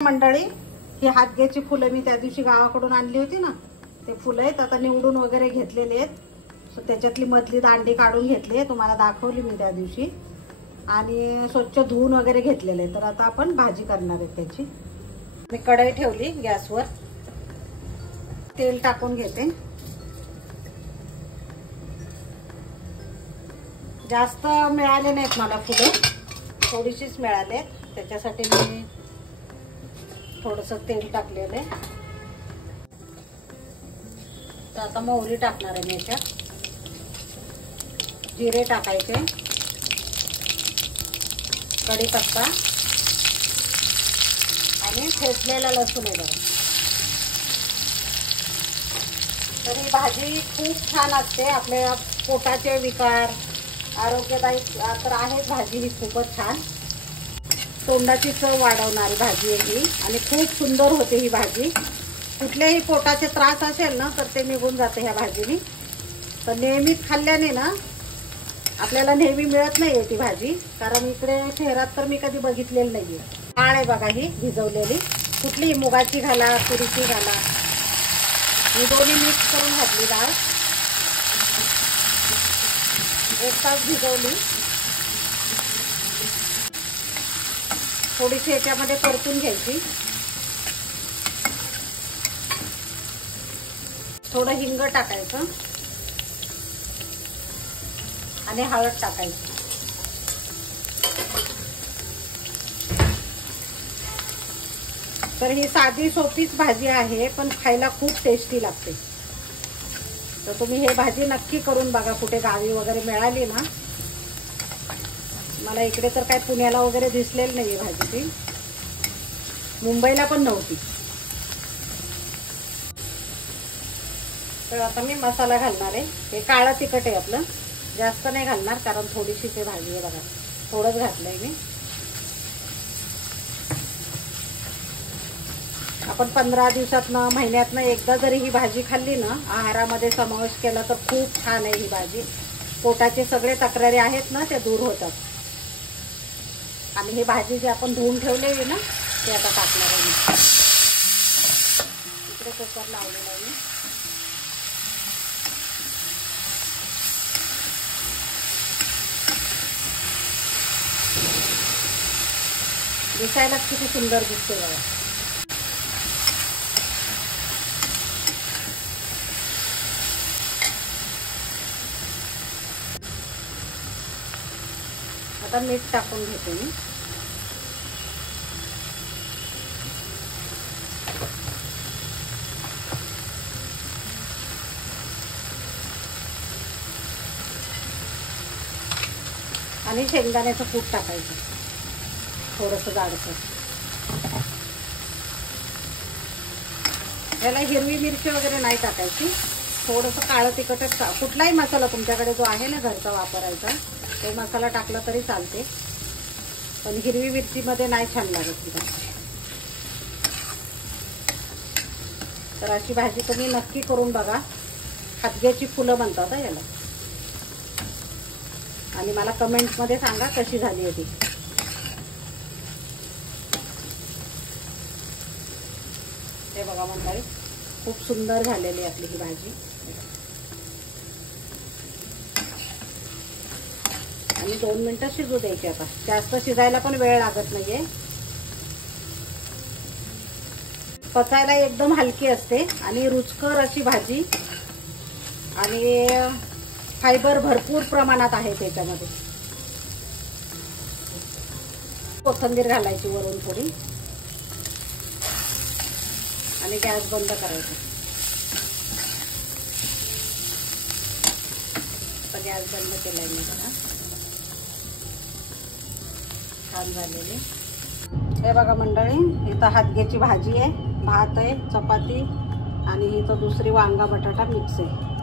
मंडळी, ही हातग्याची फुलं मी त्या दिवशी गावाकडून आणली होती ना, ते फुलं आहेत. आता निवडून वगैरे घेतलेले आहेत. सो त्याच्यातली मधली दांडी काढून घेतली, तुम्हाला दाखवली मी त्या दिवशी, आणि स्वच्छ धुवून वगैरे घेतलेले. तर आता आपण भाजी करणार आहे त्याची. मी कढई ठेवली गॅसवर, तेल टाकून घेते. जास्त मिळाले नाहीत मला फुलं, थोडीशीच मिळाले, त्याच्यासाठी मी थोडंसं तेल टाकलेलं आहे. तर आता मोहरी टाकणार आहे मी याच्यात, जिरे टाकायचे, कढीपत्ता आणि ठेचलेला लसूण आहे बघा. तर ही भाजी खूप छान असते, आपल्या पोटाचे विकार आरोग्यदायी तर आहेच भाजी ही, खूपच छान तोंडाची चव वाढवणारी भाजी आहे ही, आणि खूप सुंदर होते ही भाजी. कुठलेही पोटाचे त्रास असेल ना तर ते निघून जाते ह्या भाजीनी. तर नेहमीच खाल्ल्याने ना आपल्याला नेहमी मिळत नाहीये ती भाजी, कारण इकडे शहरात तर मी कधी बघितलेली नाहीये. डाळ आहे बघा ही भिजवलेली, कुठलीही मुगाची घाला तुरीची घाला, मी दोन्ही मिक्स करून घातली डाळ. 1 तास भिजवली. थोडीशी याच्यामध्ये परतून घ्यायची. थोडं हिंग टाकायचं आणि हळद टाकायची. तर ही साधी सोपीच भाजी आहे, पण खायला खूप टेस्टी लागते. तर तुम्ही हे भाजी नक्की करून बघा. कुठे गावी वगैरे मिळाली ना, मला इकडे तर काय पुण्याला वगैरे दिसलेली नाहीये भाजी ती, मुंबईला पण नव्हती. तर आता मी मसाला घालणार आहे. हे काळं तिखट आहे आपलं, जास्त नाही घालणार, कारण थोडीशी ते भाजी आहे बघा, थोडंच घातलंय मी. आपण 15 दिवसातनं महिन्यातनं एकदा जरी ही भाजी खाल्ली ना, आहारामध्ये समावेश केला तर खूप छान आहे ही भाजी. पोटाचे सगळे तक्रारी आहेत ना ते दूर होतात. आणि ही भाजी जी आपण धुवून ठेवलेली ना ते आता टाकणार आहे मी. इकडे कुकर लावलेला आहे मी. दिसायला किती सुंदर दिसते बघा. आता मीठ टाकून घेते मी. आणि शेंगदाण्याचं कूट टाकायचं थोडंसं जाडसर. याला हिरवी मिरची वगैरे नाही टाकायची, थोडंसं काळं तिखटच. कुठलाही मसाला तुमच्याकडे जो आहे ना घरचा वापरायचा, तो मसाला टाकला तरी चालते, पण हिरवी मिरचीमध्ये नाही छान लागत ती भाजी. तर अशी भाजी तुम्ही नक्की करून बघा. हातग्याची फुलं म्हणतात याला, आणि मला कमेंट्समध्ये सांगा कशी झाली आहे ती. हे बघा मंडळी, खूप सुंदर झालेली आपली ही भाजी. आणि 2 मिनिटं शिजू द्यायची. आता जास्त शिजायला पण वेळ लागत नाहीये. पचायला एकदम हलकी असते आणि रुचकर अशी भाजी, आणि फायबर भरपूर प्रमाणात आहे त्याच्यामध्ये. कोथिंबीर घालायची वरून थोडी, आणि गॅस बंद करायचा. आता गॅस बंद केलाय मी बघा. छान झालेली. हे बघा मंडळी, इथं हातग्याची भाजी आहे, भात आहे, चपाती, आणि इथं दुसरी वांगा बटाटा मिक्स आहे.